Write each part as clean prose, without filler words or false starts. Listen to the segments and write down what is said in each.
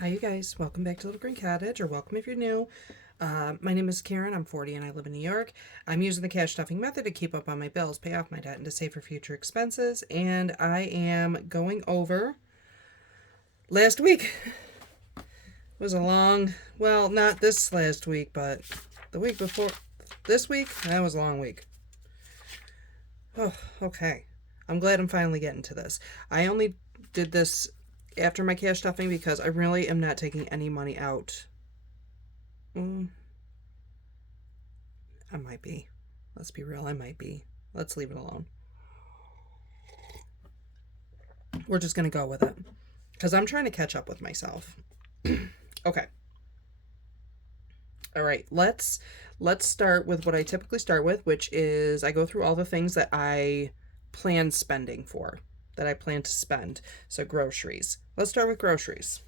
Hi, you guys. Welcome back to Little Green Cottage, or welcome if you're new. My name is Karen. I'm 40 and I live in New York. I'm using the cash stuffing method to keep up on my bills, pay off my debt, and to save for future expenses. And I am going over last week. It was a long, well, not this last week, but the week before this week. That was a long week. Oh, okay. I'm glad I'm finally getting to this. I only did this after my cash stuffing because I really am not taking any money out. Mm, I might be. Let's be real, I might be. Let's leave it alone. We're just going to go with it because I'm trying to catch up with myself. Okay. All right. Let's start with what I typically start with, which is I go through all the things that I plan spending for, that I plan to spend. So groceries. Let's start with groceries.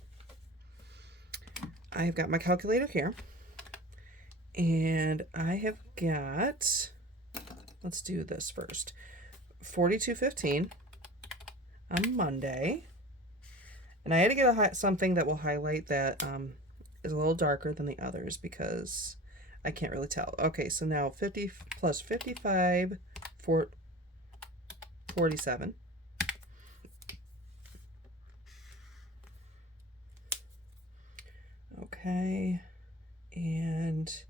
I've got my calculator here, and I have got, let's do this first, 42.15 on Monday. And I had to get something that will highlight that is a little darker than the others because I can't really tell. Okay, so now 50 plus 55, 47. Okay, and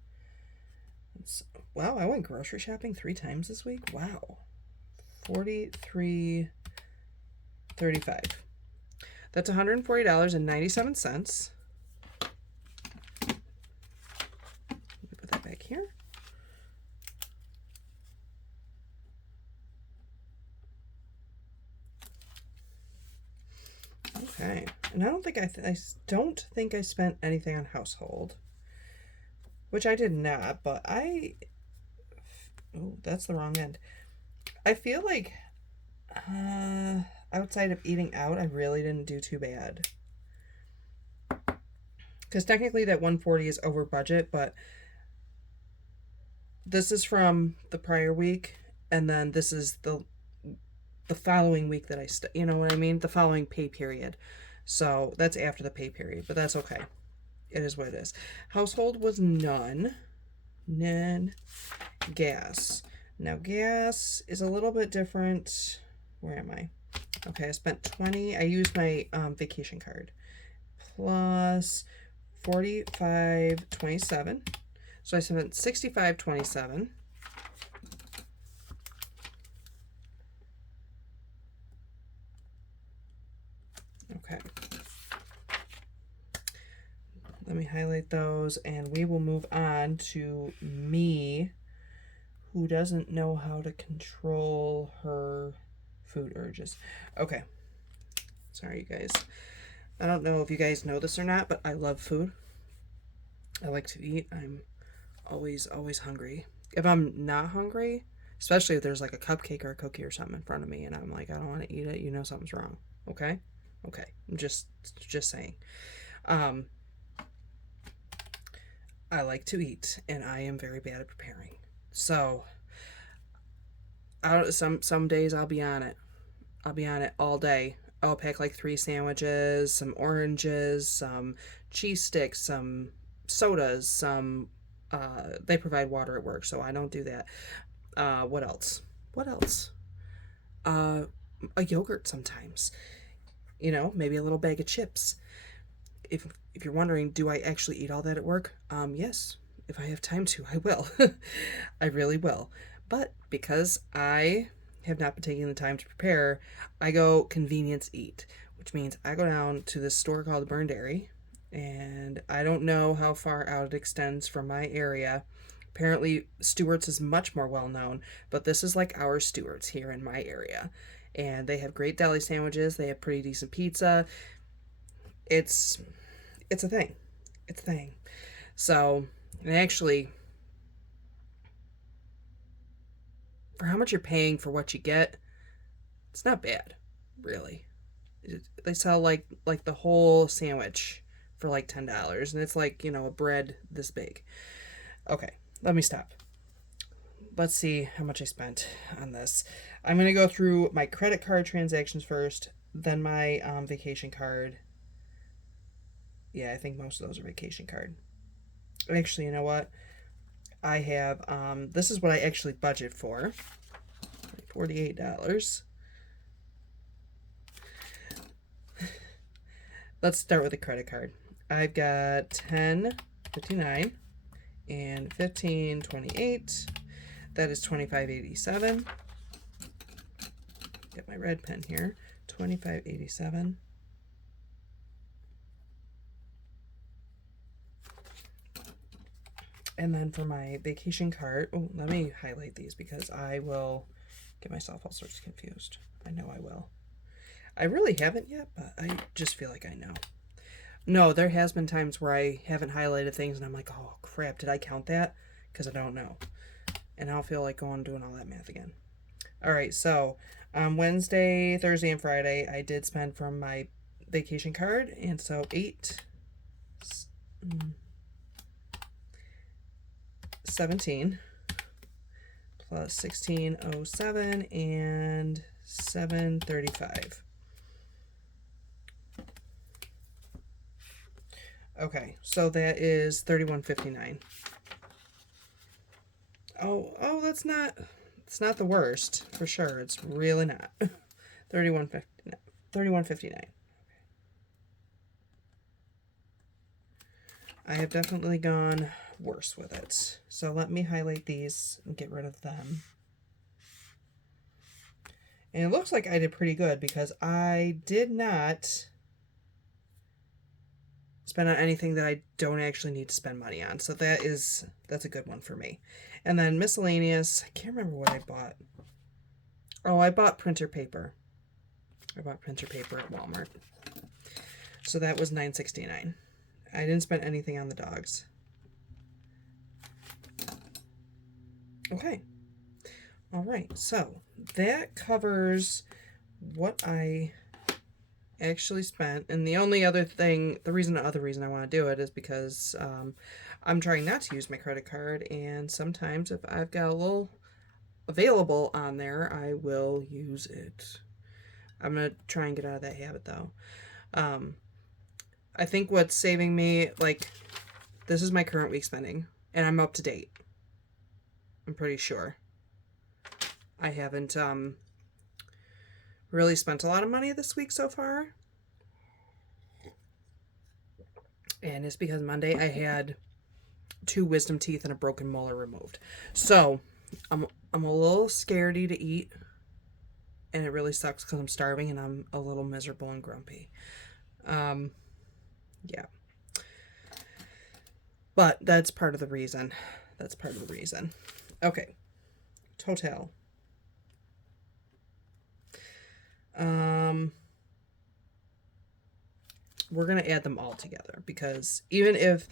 wow, I went grocery shopping 3 times this week. Wow, 43.35. That's $140.97. Put that back here. Okay, and I don't think I don't think I spent anything on household, which I did not. But oh, that's the wrong end. I feel like outside of eating out, I really didn't do too bad. Because technically that 140 is over budget, but this is from the prior week, and then this is the following week that you know what I mean? The following pay period. So that's after the pay period, but that's okay. It is what it is. Household was none. None. Gas. Now gas is a little bit different. Where am I? Okay, I spent 20. I used my vacation card. Plus 45.27. So I spent 65.27. Okay. Let me highlight those and we will move on to me, who doesn't know how to control her food urges. Okay. Sorry, you guys. I don't know if you guys know this or not, but I love food. I like to eat. I'm always hungry. If I'm not hungry, especially if there's like a cupcake or a cookie or something in front of me and I'm like, I don't want to eat it, you know something's wrong. Okay? Okay. I'm just saying. Um I like to eat and I am very bad at preparing. So, some days I'll be on it. I'll be on it all day. I'll pack like 3 sandwiches, some oranges, some cheese sticks, some sodas, some they provide water at work, so I don't do that. What else? What else? Uh, a yogurt sometimes. You know, maybe a little bag of chips. If you're wondering, do I actually eat all that at work? Yes. If I have time to, I will. I really will. But because I have not been taking the time to prepare, I go convenience eat, which means I go down to this store called Burn Dairy, and I don't know how far out it extends from my area. Apparently, Stewart's is much more well known, but this is like our Stewart's here in my area. And they have great deli sandwiches, they have pretty decent pizza. It's it's a thing. It's a thing. So, and actually, for how much you're paying for what you get, it's not bad, really. They sell like the whole sandwich for like $10, and it's like a bread this big. Okay, let me stop. Let's see how much I spent on this. I'm gonna go through my credit card transactions first, then my vacation card. Yeah, I think most of those are vacation card. Actually, you know what? I have, this is what I actually budget for. $48. Let's start with a credit card. I've got 10.59 and 15.28. That is 25.87. Get my red pen here. 25.87. And then for my vacation card, oh, let me highlight these because I will get myself all sorts confused. I know I will. I really haven't yet, but I just feel like I know. No, there has been times where I haven't highlighted things and I'm like, oh crap, did I count that? Because I don't know. And I'll feel like going doing all that math again. All right, so Wednesday, Thursday, and Friday, I did spend from my vacation card, and so 17 plus 16.07 and 7.35. Okay, so that is 31.59. Oh, that's not. It's not the worst for sure. It's really not. 31.59. 31.59. I have definitely gone worse with it. So let me highlight these and get rid of them. And it looks like I did pretty good because I did not spend on anything that I don't actually need to spend money on. So that's a good one for me. And then miscellaneous, I can't remember what I bought. Oh, I bought printer paper. I bought printer paper at Walmart. So that was $9.69. I didn't spend anything on the dogs. Okay. All right. So that covers what I actually spent. And the only other thing, the other reason I want to do it is because I'm trying not to use my credit card. And sometimes if I've got a little available on there, I will use it. I'm going to try and get out of that habit though. I think what's saving me, like, this is my current week spending, and I'm up to date. I'm pretty sure. I haven't really spent a lot of money this week so far. And it's because Monday I had 2 wisdom teeth and a broken molar removed. So I'm a little scaredy to eat, and it really sucks because I'm starving and I'm a little miserable and grumpy. Yeah. But that's part of the reason. Okay. Total. We're going to add them all together because even if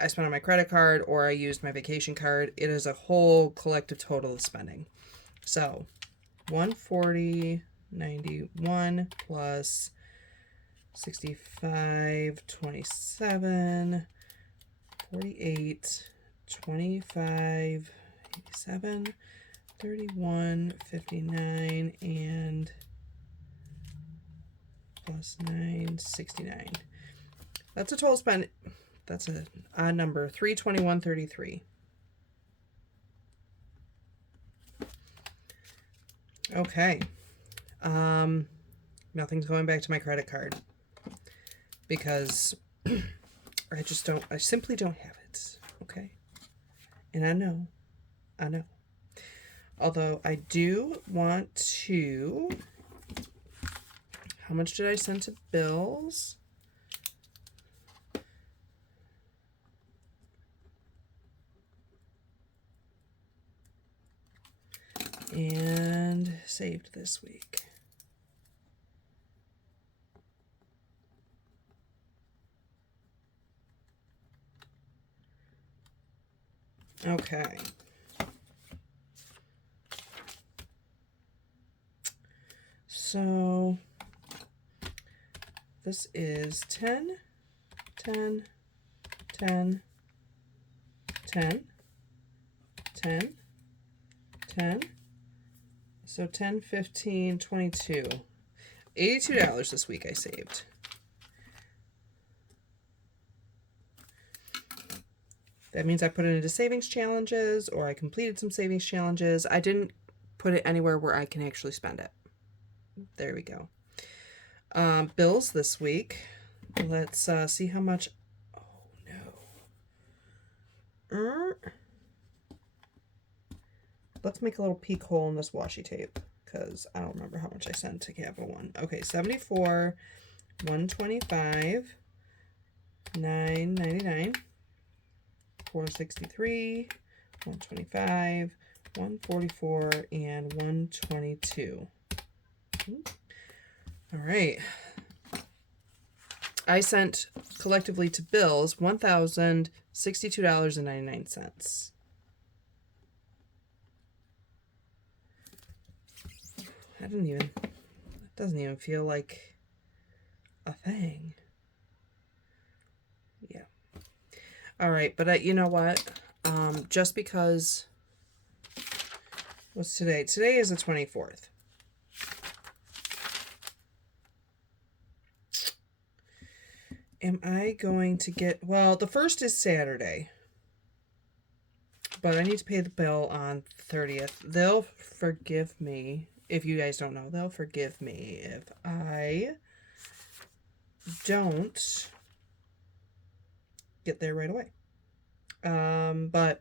I spent on my credit card or I used my vacation card, it is a whole collective total of spending. So 140.91 plus 65.27, 48, 25, 87, 31.59, and plus 9.69. That's a total spend. That's an odd number. 321.33. Okay. Nothing's going back to my credit card because I simply don't have it. Okay. And I know. Although I do want to, how much did I send to bills? And saved this week. Okay. So this is 10, 10, 10, 10, 10, 10. So 10, 15, 22. $82 this week I saved. That means I put it into savings challenges or I completed some savings challenges. I didn't put it anywhere where I can actually spend it. There we go. Bills this week. Let's see how much. Oh no. Let's make a little peek hole in this washi tape because I don't remember how much I sent to Capital One. Okay, 74, 125, 9.99, 463, 125, 144, and 122. All right. I sent collectively to bills $1,062.99. It doesn't even feel like a thing. Yeah. All right, but you know what? Just because, what's today? Today is the 24th. Am I going to get, well, the first is Saturday, but I need to pay the bill on 30th. They'll forgive me. If you guys don't know, they'll forgive me if I don't get there right away. But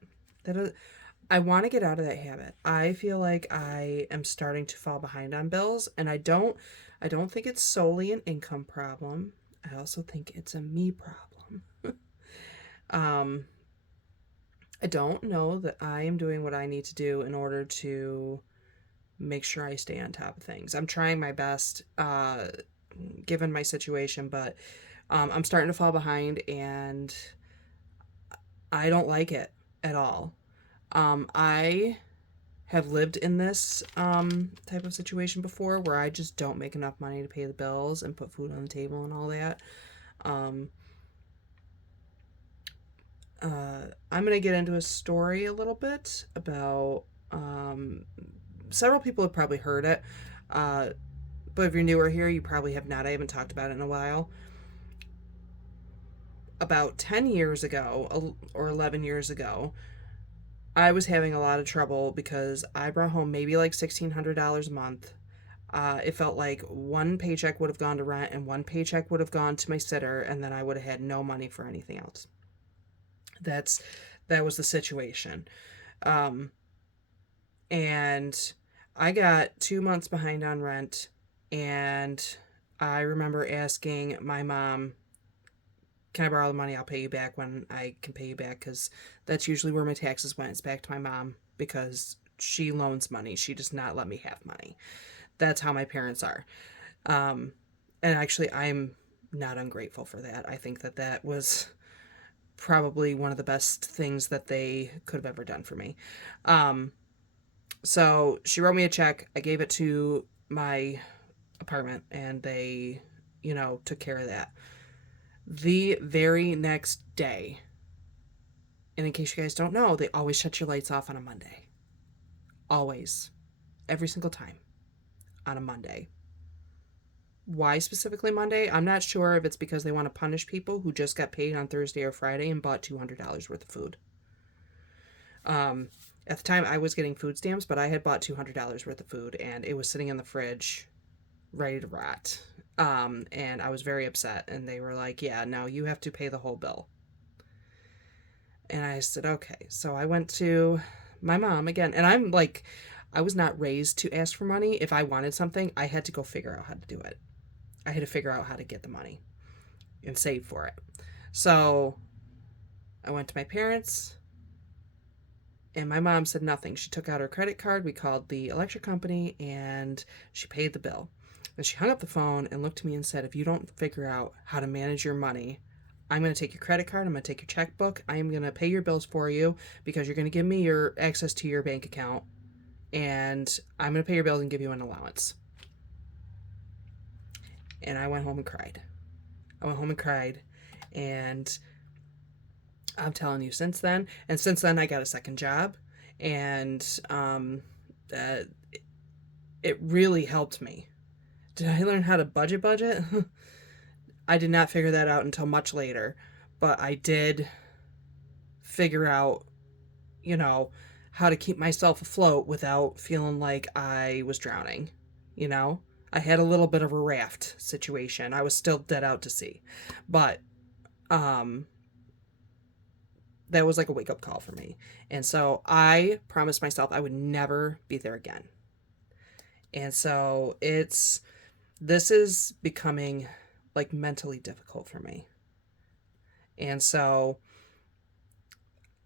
I want to get out of that habit. I feel like I am starting to fall behind on bills, and I don't think it's solely an income problem. I also think it's a me problem. I don't know that I am doing what I need to do in order to make sure I stay on top of things. I'm trying my best, given my situation, but I'm starting to fall behind, and I don't like it at all. I have lived in this type of situation before where I just don't make enough money to pay the bills and put food on the table and all that. I'm going to get into a story a little bit about, several people have probably heard it, but if you're newer here, you probably have not. I haven't talked about it in a while. About 10 years ago, or 11 years ago, I was having a lot of trouble because I brought home maybe like $1,600 a month. It felt like one paycheck would have gone to rent and one paycheck would have gone to my sitter, and then I would have had no money for anything else. That was the situation. And I got 2 months behind on rent, and I remember asking my mom, can I borrow the money? I'll pay you back when I can pay you back, because that's usually where my taxes went. It's back to my mom because she loans money. She does not let me have money. That's how my parents are. And actually, I'm not ungrateful for that. I think that was probably one of the best things that they could have ever done for me. So she wrote me a check. I gave it to my apartment, and they, took care of that. The very next day, and in case you guys don't know, they always shut your lights off on a Monday. Always. Every single time. On a Monday. Why specifically Monday? I'm not sure if it's because they want to punish people who just got paid on Thursday or Friday and bought $200 worth of food. At the time, I was getting food stamps, but I had bought $200 worth of food, and it was sitting in the fridge ready to rot. And I was very upset, and they were like, yeah, no, you have to pay the whole bill. And I said, okay. So I went to my mom again, and I'm like, I was not raised to ask for money. If I wanted something, I had to go figure out how to do it. I had to figure out how to get the money and save for it. So I went to my parents, and my mom said nothing. She took out her credit card. We called the electric company, and she paid the bill. And she hung up the phone and looked at me and said, if you don't figure out how to manage your money, I'm going to take your credit card. I'm going to take your checkbook. I am going to pay your bills for you because you're going to give me your access to your bank account. And I'm going to pay your bills and give you an allowance. And I went home and cried. And I'm telling you, since then I got a second job, and it really helped me. Did I learn how to budget? I did not figure that out until much later, but I did figure out, you know, how to keep myself afloat without feeling like I was drowning, you know? I had a little bit of a raft situation. I was still dead out to sea. But um that was like a wake-up call for me. And so I promised myself I would never be there again. And so this is becoming like mentally difficult for me. And so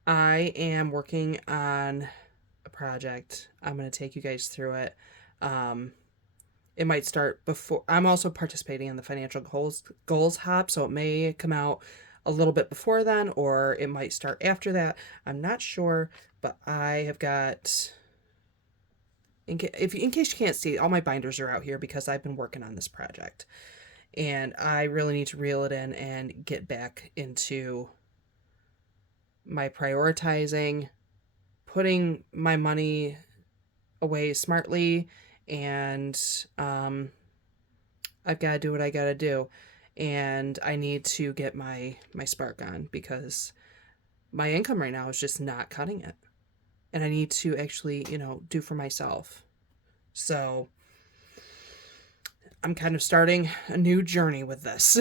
I am working on a project. I'm going to take you guys through it. Um, it might start before. I'm also participating in the financial goals hop, so it may come out a little bit before then, or it might start after that. I'm not sure, but I have got. In case you can't see, all my binders are out here because I've been working on this project, and I really need to reel it in and get back into my prioritizing, putting my money away smartly, and I've got to do what I got to do. And I need to get my spark on because my income right now is just not cutting it. And I need to actually, do for myself. So I'm kind of starting a new journey with this.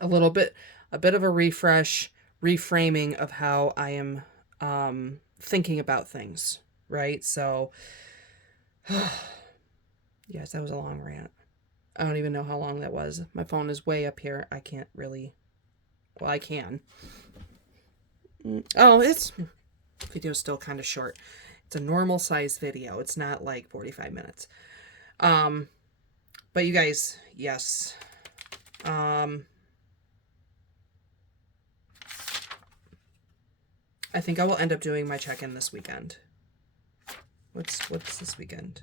a bit of a refresh, reframing of how I am thinking about things, right? So, yes, that was a long rant. I don't even know how long that was. My phone is way up here. I can't really. Well, I can. Oh, video's still kind of short. It's a normal size video. It's not like 45 minutes. But you guys, yes. I think I will end up doing my check-in this weekend. What's this weekend?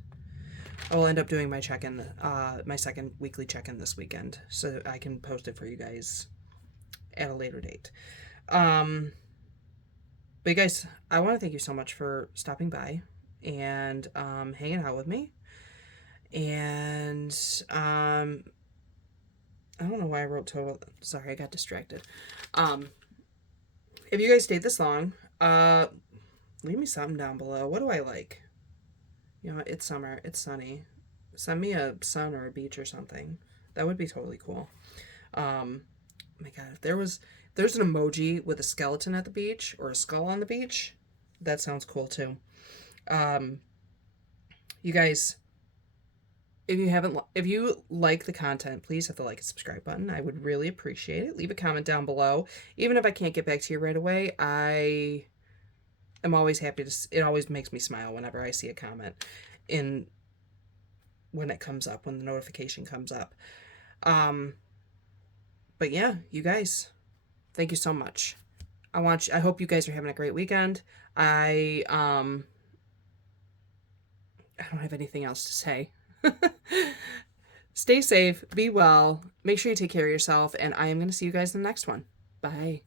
I will end up doing my check-in, my second weekly check-in this weekend, so that I can post it for you guys at a later date. But you guys, I want to thank you so much for stopping by and hanging out with me. And I don't know why I wrote total. Sorry, I got distracted. If you guys stayed this long, leave me something down below. What do I like? It's summer. It's sunny. Send me a sun or a beach or something. That would be totally cool. Oh my God, if there's an emoji with a skeleton at the beach or a skull on the beach, that sounds cool too. You guys, if you like the content, please hit the like and subscribe button. I would really appreciate it. Leave a comment down below. Even if I can't get back to you right away, I am always happy it always makes me smile whenever I see a comment when it comes up, when the notification comes up. But yeah, you guys, thank you so much. I hope you guys are having a great weekend. I don't have anything else to say. Stay safe, be well, make sure you take care of yourself, and I am going to see you guys in the next one. Bye.